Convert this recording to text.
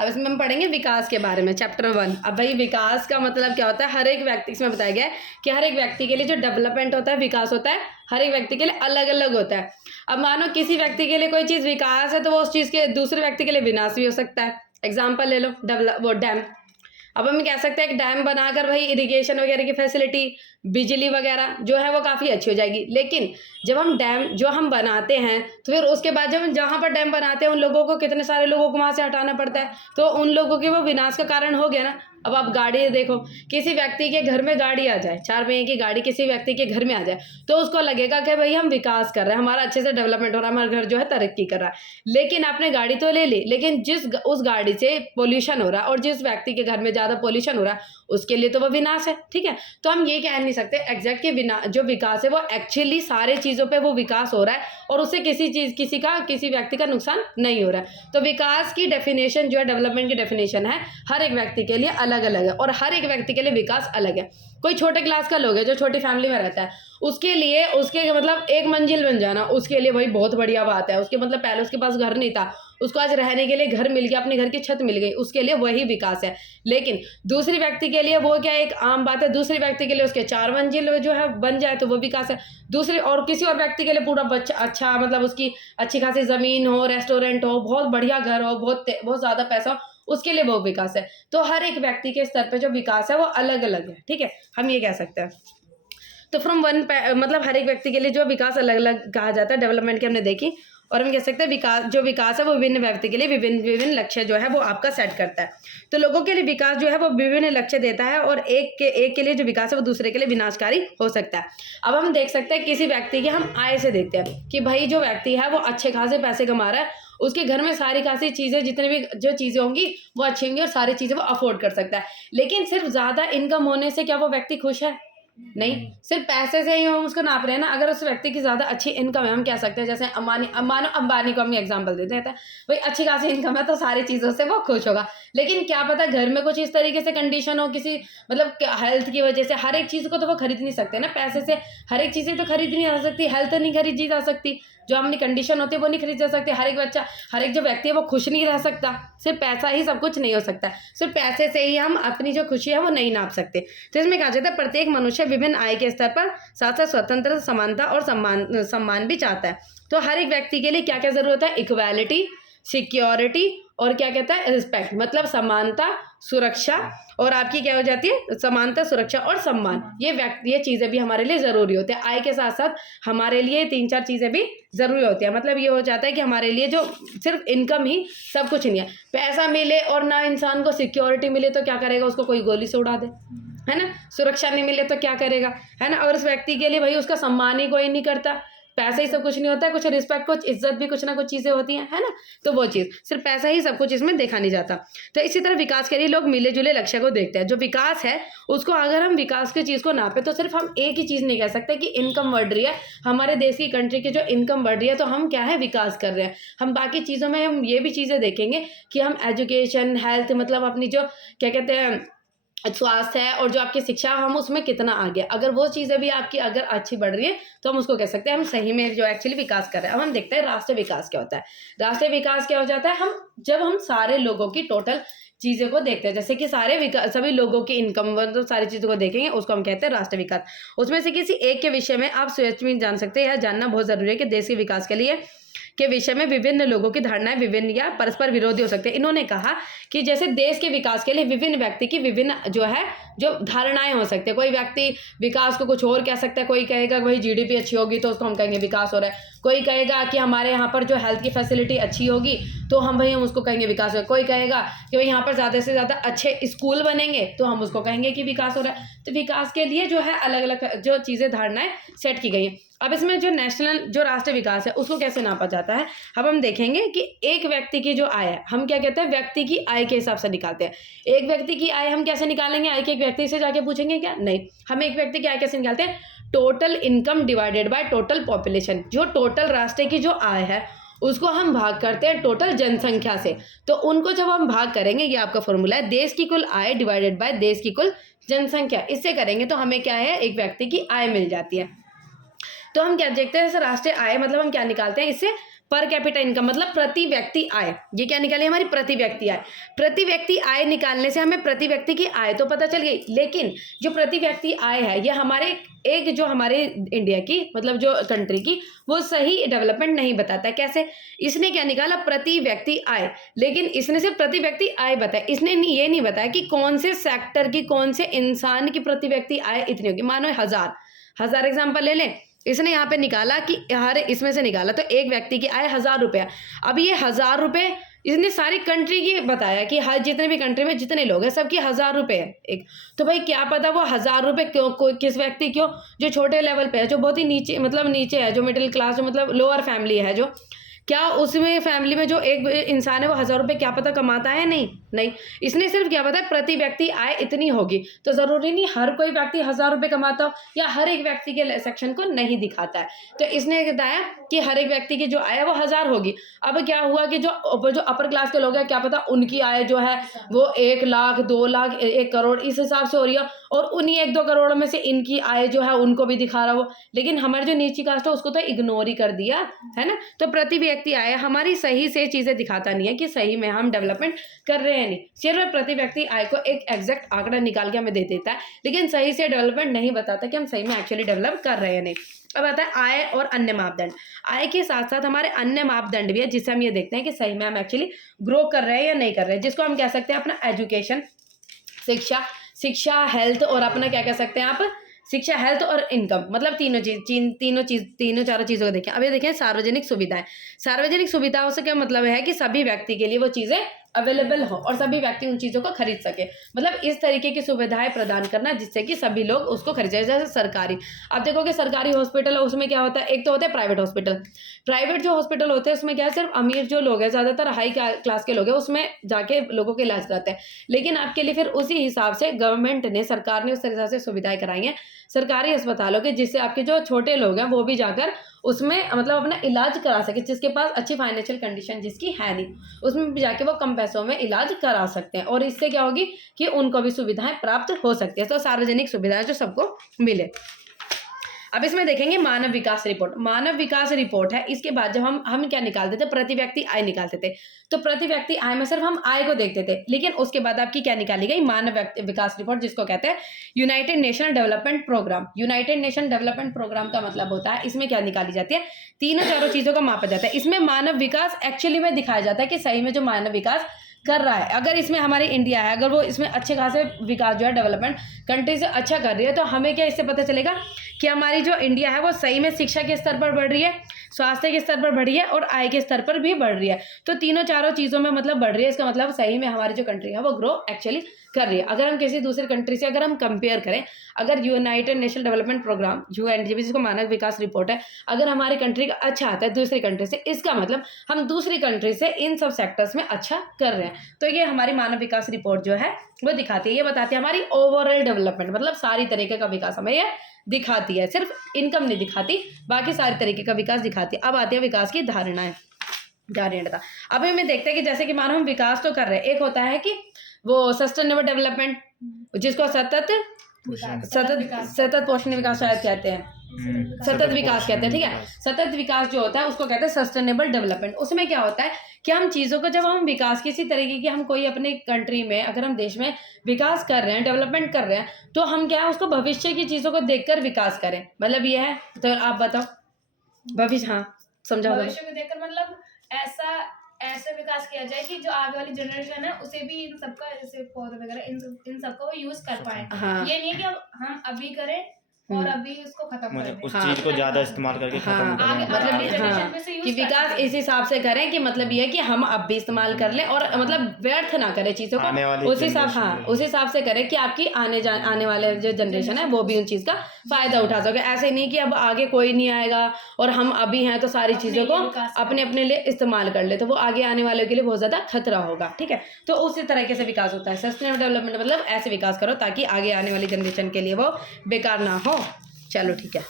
अब इसमें हम पढ़ेंगे विकास के बारे में, चैप्टर 1। अब भाई विकास का मतलब क्या होता है, हर एक व्यक्ति, इसमें बताया गया है कि हर एक व्यक्ति के लिए जो डेवलपमेंट होता है, विकास होता है, हर एक व्यक्ति के लिए अलग अलग होता है। अब मानो किसी व्यक्ति के लिए कोई चीज़ विकास है तो वो उस चीज़ के दूसरे व्यक्ति के लिए विनाश भी हो सकता है। एग्जाम्पल ले लो, वो डैम। अब हम कह सकते हैं कि डैम बनाकर भाई इरिगेशन वगैरह की फैसिलिटी, बिजली वगैरह जो है वो काफ़ी अच्छी हो जाएगी। लेकिन जब हम डैम जो हम बनाते हैं तो फिर उसके बाद जब हम जहाँ पर डैम बनाते हैं उन लोगों को, कितने सारे लोगों को वहाँ से हटाना पड़ता है, तो उन लोगों के वो विनाश का कारण हो गया ना। अब आप गाड़ी देखो, किसी व्यक्ति के घर में गाड़ी आ जाए, 4 पहिए की गाड़ी किसी व्यक्ति के घर में आ जाए तो उसको लगेगा कि भाई हम विकास कर रहे हैं, हमारा अच्छे से डेवलपमेंट हो रहा है, हमारा घर जो है तरक्की कर रहा है। लेकिन आपने गाड़ी तो ले ली, लेकिन उस गाड़ी से पोल्यूशन हो रहा है और जिस व्यक्ति के घर में ज़्यादा पोल्यूशन हो रहा है उसके लिए तो वो विनाश है। ठीक है, तो हम ये कह नहीं सकते एग्जैक्ट कि जो विकास है वो एक्चुअली सारे चीज़ों पे वो विकास हो रहा है और उससे किसी व्यक्ति का नुकसान नहीं हो रहा है। तो विकास की डेफिनेशन जो है, डेवलपमेंट की डेफिनेशन है, हर एक व्यक्ति के लिए अलग अलग है और हर एक व्यक्ति के लिए विकास अलग है। कोई छोटे क्लास का लोग है जो छोटी फैमिली में रहता है, उसके लिए उसके मतलब एक मंजिल बन जाना उसके लिए वही बहुत बढ़िया बात है। उसके मतलब पहले उसके पास घर नहीं था, उसको आज रहने के लिए घर मिल गया, अपने घर की छत मिल गई, उसके लिए वही विकास है। लेकिन दूसरे व्यक्ति के लिए वो क्या एक आम बात है, दूसरे व्यक्ति के लिए उसके 4 मंजिल जो है बन जाए तो वो विकास है। दूसरे और किसी और व्यक्ति के लिए पूरा अच्छा मतलब उसकी अच्छी खासी ज़मीन हो, रेस्टोरेंट हो, बहुत बढ़िया घर हो, बहुत ज़्यादा पैसा हो, उसके लिए वो विकास है। तो हर एक व्यक्ति के स्तर पे जो विकास है वो अलग अलग है। ठीक है, हम ये कह सकते हैं। तो मतलब हर एक व्यक्ति के लिए जो विकास अलग अलग कहा जाता है, डेवलपमेंट की हमने देखी। और हम कह सकते हैं जो विकास है वो विभिन्न व्यक्ति के लिए विभिन्न लक्ष्य जो है वो आपका सेट करता है। तो लोगों के लिए विकास जो है वो विभिन्न लक्ष्य देता है और एक के लिए जो विकास है वो दूसरे के लिए विनाशकारी हो सकता है। अब हम देख सकते हैं किसी व्यक्ति की हम आय से देखते हैं कि भाई जो व्यक्ति है वो अच्छे खासे पैसे कमा रहा है, उसके घर में सारी खासी चीज़ें, जितनी भी जो चीज़ें होंगी वो अच्छी होंगी और सारी चीज़ें वो अफोर्ड कर सकता है। लेकिन सिर्फ ज़्यादा इनकम होने से क्या वो व्यक्ति खुश है? नहीं, सिर्फ पैसे से ही हम उसको नाप रहे हैं ना। अगर उस व्यक्ति की ज़्यादा अच्छी इनकम है, हम कह सकते हैं जैसे अंबानी को हम एग्जांपल देते हैं, भाई अच्छी खासी इनकम है तो सारी चीज़ों से वो खुश होगा। लेकिन क्या पता घर में कुछ इस तरीके से कंडीशन हो, किसी मतलब हेल्थ की वजह से, हर एक चीज़ को तो वो खरीद नहीं सकते ना पैसे से, हर एक चीज़ें तो खरीद नहीं जा सकती, हेल्थ नहीं खरीदी जा सकती, जो अपनी कंडीशन होती है वो नहीं खरीद जा सकती। हर एक जो व्यक्ति है वो खुश नहीं रह सकता। सिर्फ पैसा ही सब कुछ नहीं हो सकता, सिर्फ पैसे से ही हम अपनी जो खुशी है वो नहीं नाप सकते। तो इसमें कहा जाता है प्रत्येक मनुष्य विभिन्न आय के स्तर पर साथ साथ स्वतंत्र, समानता और सम्मान भी चाहता है। तो हर एक व्यक्ति के लिए क्या क्या जरूरत है? इक्वालिटी, सिक्योरिटी और क्या कहता है रिस्पेक्ट, मतलब सुरक्षा और आपकी क्या हो जाती है समानता, सुरक्षा और सम्मान। ये चीज़ें भी हमारे लिए ज़रूरी होती है। आय के साथ साथ हमारे लिए 3-4 चीज़ें भी ज़रूरी होती है। मतलब ये हो जाता है कि हमारे लिए जो सिर्फ इनकम ही सब कुछ नहीं है। पैसा मिले और ना इंसान को सिक्योरिटी मिले तो क्या करेगा? उसको कोई गोली से उड़ा दे, है ना। सुरक्षा नहीं मिले तो क्या करेगा, है ना। और उस व्यक्ति के लिए भाई उसका सम्मान ही कोई नहीं करता। पैसा ही सब कुछ नहीं होता है, कुछ रिस्पेक्ट, कुछ इज्जत भी कुछ ना कुछ चीज़ें होती हैं, है ना। तो वो चीज़ सिर्फ पैसा ही सब कुछ इसमें देखा नहीं जाता। तो इसी तरह विकास के लिए लोग मिले जुले लक्ष्य को देखते हैं। जो विकास है उसको अगर हम विकास की चीज़ को नापे तो सिर्फ हम एक ही चीज़ नहीं कह सकते कि इनकम बढ़ रही है, हमारे देश की कंट्री की जो इनकम बढ़ रही है तो हम क्या है विकास कर रहे हैं। हम बाकी चीज़ों में हम ये भी चीज़ें देखेंगे कि हम एजुकेशन, हेल्थ, मतलब अपनी जो क्या कहते हैं स्वास्थ्य है और जो आपकी शिक्षा, हम उसमें कितना आगे, अगर वो चीज़ें भी आपकी अगर अच्छी बढ़ रही है तो हम उसको कह सकते हैं हम सही में जो एक्चुअली विकास कर रहे हैं। अब हम देखते हैं राष्ट्रीय विकास क्या होता है। राष्ट्रीय विकास क्या हो जाता है, जब हम सारे लोगों की टोटल चीज़ों को देखते हैं, जैसे कि सभी लोगों की इनकम तो सारी चीज़ों को देखेंगे, उसको हम कहते हैं राष्ट्रीय विकास। उसमें से किसी एक के विषय में आप स्वेच्छ में जान सकते हैं। यह जानना बहुत ज़रूरी है कि देश के विकास के विषय में विभिन्न लोगों की धारणाएं विभिन्न या परस्पर विरोधी हो सकते हैं। इन्होंने कहा कि जैसे देश के विकास के लिए विभिन्न व्यक्ति की विभिन्न जो धारणाएं हो सकती है। कोई व्यक्ति विकास को कुछ और कह सकता है, कोई कहेगा भाई जीडीपी अच्छी होगी तो उसको हम कहेंगे विकास हो रहा है, कोई कहेगा कि हमारे यहाँ पर जो हेल्थ की फैसिलिटी अच्छी होगी तो हम उसको कहेंगे विकास हो रहा है, कोई कहेगा कि भाई यहाँ पर ज़्यादा से ज़्यादा अच्छे स्कूल बनेंगे तो हम उसको कहेंगे कि विकास हो रहा है। तो विकास के लिए जो है अलग अलग जो चीज़ें धारणाएं सेट की गई हैं। अब इसमें जो राष्ट्रीय विकास है उसको कैसे नापा जाता है, अब हम देखेंगे कि एक व्यक्ति की जो आय है, हम क्या कहते हैं व्यक्ति की आय के हिसाब से निकालते हैं। एक व्यक्ति की आय हम कैसे निकालेंगे? आय के एक व्यक्ति से जाके पूछेंगे क्या? नहीं, हम एक व्यक्ति की आय कैसे निकालते हैं? Total income divided by total population. जो टोटल राष्ट्र की जो आय है उसको हम भाग करते हैं टोटल जनसंख्या से। तो उनको जब हम भाग करेंगे, ये आपका फॉर्मूला है, देश की कुल आय डिवाइडेड बाय देश की कुल जनसंख्या, इससे करेंगे तो हमें क्या है एक व्यक्ति की आय मिल जाती है। तो हम क्या देखते हैं जैसे राष्ट्रीय आय मतलब हम क्या निकालते हैं इससे पर कैपिटा इनकम मतलब प्रति व्यक्ति आय, ये क्या निकाली हमारी प्रति व्यक्ति आय। प्रति व्यक्ति आय निकालने से हमें प्रति व्यक्ति की आय तो पता चल गई, लेकिन जो प्रति व्यक्ति आय है ये हमारे एक जो हमारे इंडिया की मतलब जो कंट्री की वो सही डेवलपमेंट नहीं बताता है। कैसे? इसने क्या निकाला प्रति व्यक्ति आय, लेकिन इसने सिर्फ प्रति व्यक्ति आय बताया, इसने ये नहीं बताया कि कौन से सेक्टर की कौन से इंसान की प्रति व्यक्ति आय इतनी होगी। मानो 1000 एग्जाम्पल ले लें, इसने यहाँ पे निकाला कि हर इसमें से निकाला तो एक व्यक्ति की आय 1000 रुपया। अब ये 1000 रुपये इसने सारी कंट्री की बताया कि हर जितने भी कंट्री में जितने लोग हैं सबकी 1000 रुपये है एक। तो भाई क्या पता वो 1000 रुपये क्यों किस व्यक्ति क्यों जो छोटे लेवल पे है, जो बहुत ही नीचे मतलब नीचे है, जो मिडिल क्लास जो मतलब लोअर फैमिली है, जो क्या उसमें फैमिली में जो एक इंसान है वो 1000 रुपये क्या पता कमाता है? नहीं, इसने सिर्फ क्या पता है प्रति व्यक्ति आय इतनी होगी। तो ज़रूरी नहीं हर कोई व्यक्ति 1000 रुपये कमाता हो या हर एक व्यक्ति के सेक्शन को नहीं दिखाता है। तो इसने बताया कि हर एक व्यक्ति की जो आय है वो 1000 होगी। अब क्या हुआ कि जो अपर क्लास के लोग हैं क्या पता उनकी आय जो है वो 1 लाख 2 लाख 1 करोड़ इस हिसाब से हो रही है, और उन्हीं 1-2 करोड़ में से इनकी आय जो है उनको भी दिखा रहा हो, लेकिन हमारी जो नीची कास्ट है उसको तो इग्नोर ही कर दिया है ना। तो प्रति व्यक्ति आय हमारी सही से चीज़ें दिखाता नहीं है कि सही में हम डेवलपमेंट कर रहे हैं नहीं, सिर्फ प्रति व्यक्ति आय को एक एग्जैक्ट आंकड़ा निकाल के हमें दे देता है, लेकिन सही से डेवलपमेंट नहीं बताता कि हम सही में एक्चुअली डेवलप कर रहे हैं नहीं। अब आता है आय और अन्य मापदंड। आय के साथ साथ हमारे अन्य मापदंड भी है जिससे हम ये देखते हैं कि सही में हम एक्चुअली ग्रो कर रहे हैं या नहीं कर रहे हैं, जिसको हम कह सकते हैं अपना एजुकेशन, शिक्षा हेल्थ, और अपना क्या कह सकते हैं आप शिक्षा हेल्थ और इनकम, मतलब तीनों चारों चीज़ों को देखें। अब ये देखें सार्वजनिक सुविधाएं। सार्वजनिक सुविधाओं से क्या मतलब है कि सभी व्यक्ति के लिए वो चीज़ें अवेलेबल हो और सभी व्यक्ति उन चीज़ों को खरीद सके, मतलब इस तरीके की सुविधाएं प्रदान करना जिससे कि सभी लोग उसको खरीद सकें। जैसे सरकारी, आप देखोगे सरकारी हॉस्पिटल है उसमें क्या होता है, एक तो होता है प्राइवेट हॉस्पिटल। प्राइवेट जो हॉस्पिटल होते हैं उसमें क्या है सिर्फ अमीर जो लोग हैं, ज़्यादातर हाई क्लास के लोग हैं, उसमें जाके लोगों के इलाज कराते हैं। लेकिन आपके लिए फिर उसी हिसाब से गवर्नमेंट ने सरकार ने उस तरह से सुविधाएं कराई हैं सरकारी अस्पतालों के, जिससे आपके जो छोटे लोग हैं वो भी जाकर उसमें मतलब अपना इलाज करा सके, जिसके पास अच्छी फाइनेंशियल कंडीशन जिसकी है नहीं उसमें भी जाके वो कम पैसों में इलाज करा सकते हैं, और इससे क्या होगी कि उनको भी सुविधाएं प्राप्त हो सकती है। तो सार्वजनिक सुविधाएं जो सबको मिले। अब इसमें देखेंगे मानव विकास रिपोर्ट। मानव विकास रिपोर्ट है, इसके बाद जब हम क्या निकालते थे, प्रति व्यक्ति आय निकालते थे। तो प्रति व्यक्ति आय में सिर्फ हम आय को देखते थे, लेकिन उसके बाद आपकी क्या निकाली गई, मानव विकास रिपोर्ट, जिसको कहते हैं United Nation Development Programme. United Nation Development Programme का मतलब होता है इसमें क्या निकाली जाती है, तीनों चारों चीज़ों का मापा जाता है। इसमें मानव विकास एक्चुअली में दिखाया जाता है कि सही में जो मानव विकास कर रहा है, अगर इसमें हमारी इंडिया है अगर वो इसमें अच्छे खासे विकास जो है डेवलपमेंट कंट्री से अच्छा कर रही है, तो हमें क्या इससे पता चलेगा कि हमारी जो इंडिया है वो सही में शिक्षा के स्तर पर बढ़ रही है, स्वास्थ्य के स्तर पर बढ़ी है और आय के स्तर पर भी बढ़ रही है। तो तीनों चारों चीज़ों में मतलब बढ़ रही है, इसका मतलब सही में हमारी जो कंट्री है वो ग्रो एक्चुअली कर रही है। अगर हम किसी दूसरी कंट्री से अगर हम कंपेयर करें, अगर United Nation Development Programme UNDP जिसको मानव विकास रिपोर्ट है, अगर हमारी कंट्री का अच्छा आता है दूसरी कंट्री से, इसका मतलब हम दूसरी कंट्री से इन सब सेक्टर्स में अच्छा कर रहे हैं। तो ये हमारी मानव विकास रिपोर्ट जो है वो दिखाती है, ये बताती है हमारी ओवरऑल डेवलपमेंट, मतलब सारी तरीके का विकास हमें ये दिखाती है, सिर्फ इनकम नहीं दिखाती, बाकी सारे तरीके का विकास दिखाती है। अब आती है विकास की धारणाएं, धारणता। अब हमें देखते हैं कि जैसे कि मानो हम विकास तो कर रहे हैं, एक होता है कि वो सस्टेनेबल डेवलपमेंट जिसको सतत पोषणीय विकास शायद कहते हैं, सतत विकास कहते हैं, ठीक है। सतत विकास जो होता है उसको कहते हैं सस्टेनेबल डेवलपमेंट। उसमें क्या होता है कि हम चीज़ों को जब हम विकास किसी तरीके की हम कोई अपने कंट्री में अगर हम देश में विकास कर रहे हैं, डेवलपमेंट कर रहे हैं, तो हम क्या है उसको भविष्य की चीज़ों को देखकर विकास करें, मतलब ये है। तो आप बताओ भविष्य, हाँ समझाओ। भविष्य को देखकर मतलब ऐसा विकास किया जाए कि जो आगे वाली जनरेशन है उसे भी इन सबका जैसे पौधे वगैरह इन सबका वो यूज कर पाए। हाँ। ये नहीं है कि अब हम अभी करें और अभी उसको खत्म कर दें, उस चीज को ज्यादा इस्तेमाल करके खत्म आगे करें। मतलब हाँ, पे से यूज कि विकास इस हिसाब से करें कि मतलब ये है कि हम अब भी इस्तेमाल कर लें और मतलब व्यर्थ ना करें चीज़ों को, उस हिसाब उस हिसाब से करें कि आपकी आने वाले जो जनरेशन है वो भी उन चीज़ का फायदा उठा सके। ऐसे नहीं कि अब आगे कोई नहीं आएगा और हम अभी हैं तो सारी चीज़ों को अपने लिए इस्तेमाल कर ले, तो वो आगे आने वालों के लिए बहुत ज़्यादा खतरा होगा, ठीक है। तो उसी तरीके से विकास होता है। सस्टेनेबल डेवलपमेंट मतलब ऐसे विकास करो ताकि आगे आने वाली जनरेशन के लिए वो बेकार ना हो। चलो ठीक है।